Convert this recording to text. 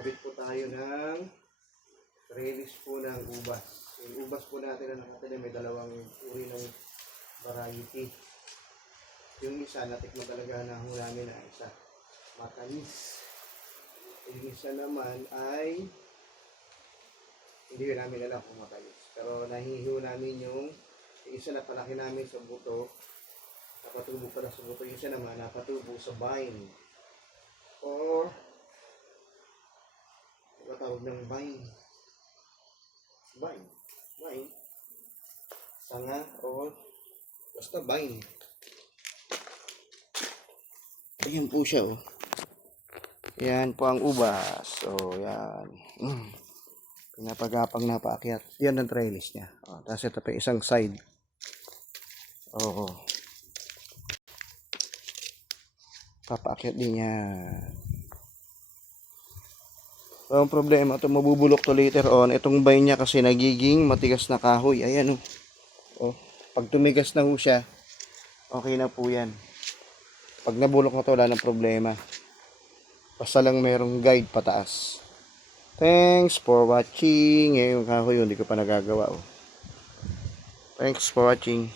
Kabit po tayo ng trellis po ng ubas. Yung ubas po natin na nakatanim may dalawang uri ng variety. Yung isa natikman talaga na namin na isa matamis. Yung isa naman ay hindi namin alam kung matamis. Pero nahihiw namin yung isa na palaki namin sa buto. Napatubo pala sa buto. Yung isa naman napatubo sa vine. O tawag ng vine. Vine. Sanga o basta vine. Ayan po siya, oh. Yan po ang ubas. So, yan. Pinapagapang na paakyat. Yan ang trellis niya. Oh, tapos ito pa isang side. Oo. Papaakyat din niya. So, ang problema, ito mabubulok to later on. Itong vine niya kasi nagiging matigas na kahoy. Ayan, oh. Oh. Pag tumigas na ho siya, okay na po yan. Pag nabulok na to, wala ng problema. Basta lang merong guide pataas. Thanks for watching. Ngayon kahoy, hindi ko pa nagagawa. Oh. Thanks for watching.